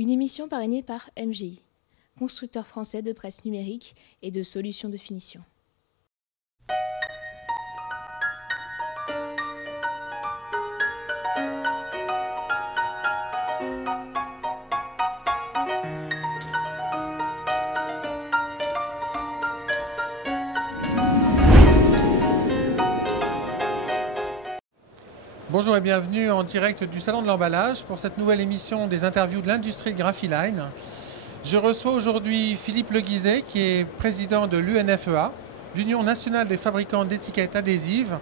Une émission parrainée par MGI, constructeur français de presse numérique et de solutions de finition. Bonjour et bienvenue en direct du Salon de l'Emballage pour cette nouvelle émission des interviews de l'industrie de Graphiline. Je reçois aujourd'hui Philippe Leguizet qui est président de l'UNFEA, l'Union nationale des fabricants d'étiquettes adhésives,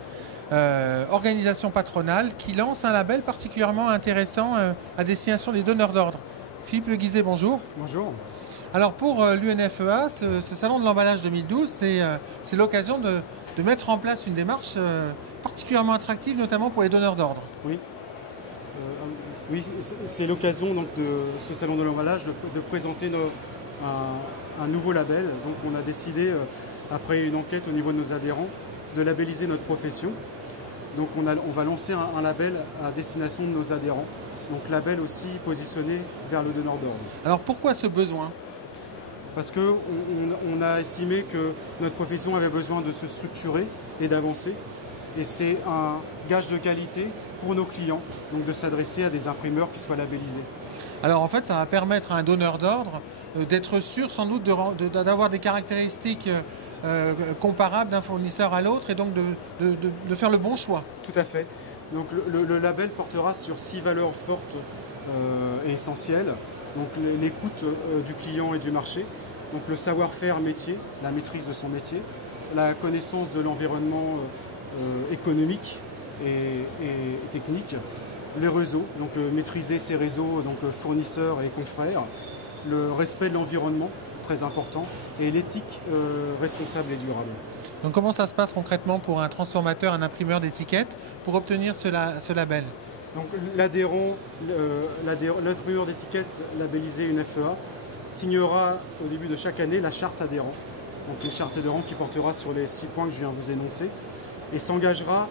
organisation patronale qui lance un label particulièrement intéressant à destination des donneurs d'ordre. Philippe Leguizet, bonjour. Bonjour. Alors pour l'UNFEA, ce Salon de l'Emballage 2012, c'est l'occasion de mettre en place une démarche particulièrement attractive, notamment pour les donneurs d'ordre. Oui, c'est l'occasion donc de ce salon de l'emballage de présenter un nouveau label. Donc on a décidé, après une enquête au niveau de nos adhérents, de labelliser notre profession. Donc on va lancer un label à destination de nos adhérents. Donc label aussi positionné vers le donneur d'ordre. Alors pourquoi ce besoin ? Parce qu'on a estimé que notre profession avait besoin de se structurer et d'avancer. Et c'est un gage de qualité pour nos clients, donc de s'adresser à des imprimeurs qui soient labellisés. Alors en fait, ça va permettre à un donneur d'ordre d'être sûr sans doute d'avoir des caractéristiques comparables d'un fournisseur à l'autre et donc de faire le bon choix. Tout à fait. Donc le label portera sur 6 valeurs fortes et essentielles. Donc l'écoute du client et du marché, donc le savoir-faire métier, la maîtrise de son métier, la connaissance de l'environnement économique et technique, les réseaux, donc maîtriser ces réseaux, donc fournisseurs et confrères, le respect de l'environnement, très important, et l'éthique responsable et durable. Donc comment ça se passe concrètement pour un transformateur, un imprimeur d'étiquettes pour obtenir ce label ? Donc l'imprimeur d'étiquettes labellisé UNFEA signera au début de chaque année la charte adhérent, donc une charte adhérent qui portera sur les 6 points que je viens de vous énoncer, et s'engagera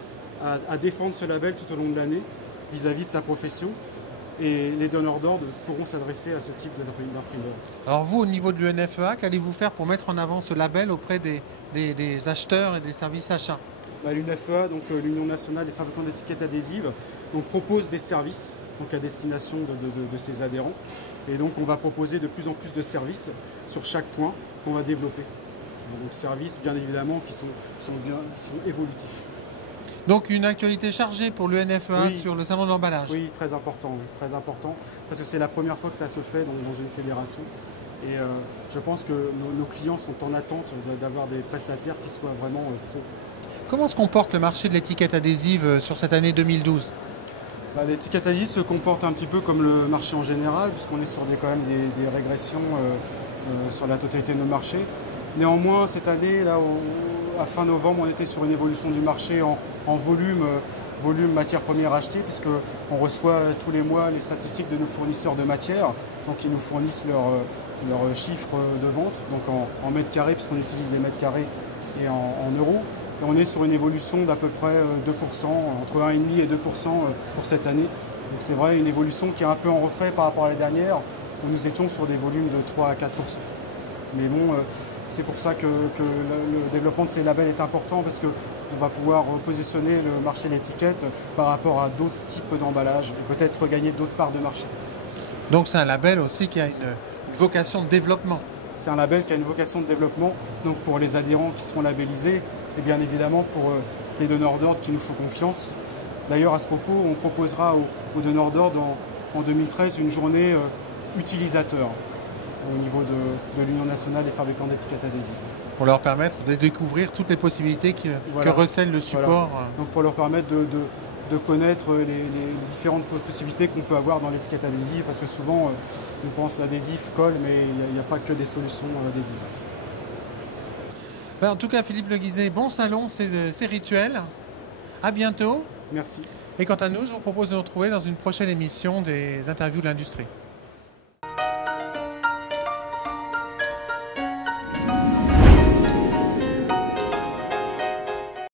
à défendre ce label tout au long de l'année vis-à-vis de sa profession. Et les donneurs d'ordre pourront s'adresser à ce type d'imprimeur. Alors vous, au niveau de l'UNFEA, qu'allez-vous faire pour mettre en avant ce label auprès des acheteurs et des services achats ? L'UNFEA, donc l'Union nationale des fabricants d'étiquettes adhésives, donc, propose des services donc, à destination de ses adhérents. Et donc on va proposer de plus en plus de services sur chaque point qu'on va développer. Donc services bien évidemment qui sont évolutifs. Donc une actualité chargée pour l'UNFEA sur le salon de l'emballage. Oui, très important, parce que c'est la première fois que ça se fait dans une fédération. Et je pense que nos clients sont en attente d'avoir des prestataires qui soient vraiment pros. Comment se comporte le marché de l'étiquette adhésive sur cette année 2012 ? L'étiquette adhésive se comporte un petit peu comme le marché en général, puisqu'on est sur quand même des régressions sur la totalité de nos marchés. Néanmoins, cette année, là, à fin novembre, on était sur une évolution du marché en volume matières premières achetées, puisqu'on reçoit tous les mois les statistiques de nos fournisseurs de matières, donc ils nous fournissent leurs chiffres de vente, donc en mètres carrés, puisqu'on utilise les mètres carrés, et en euros. Et on est sur une évolution d'à peu près 2%, entre 1,5 et 2% pour cette année. Donc c'est vrai, une évolution qui est un peu en retrait par rapport à l'année dernière, où nous étions sur des volumes de 3 à 4%. Mais bon, c'est pour ça que le développement de ces labels est important, parce qu'on va pouvoir positionner le marché de l'étiquette par rapport à d'autres types d'emballages et peut-être regagner d'autres parts de marché. Donc c'est un label aussi qui a une vocation de développement. C'est un label qui a une vocation de développement, donc pour les adhérents qui seront labellisés et bien évidemment pour les donneurs d'ordre qui nous font confiance. D'ailleurs, à ce propos, on proposera aux donneurs d'ordre en 2013 une journée utilisateur au niveau de l'Union nationale des fabricants d'étiquettes adhésives. Pour leur permettre de découvrir toutes les possibilités que recèle le support. Voilà. Donc pour leur permettre de connaître les différentes possibilités qu'on peut avoir dans l'étiquette adhésive, parce que souvent on pense l'adhésif colle, mais il n'y a pas que des solutions adhésives. En tout cas, Philippe Leguizet, bon salon, c'est rituel. À bientôt. Merci. Et quant à nous, je vous propose de nous retrouver dans une prochaine émission des interviews de l'industrie.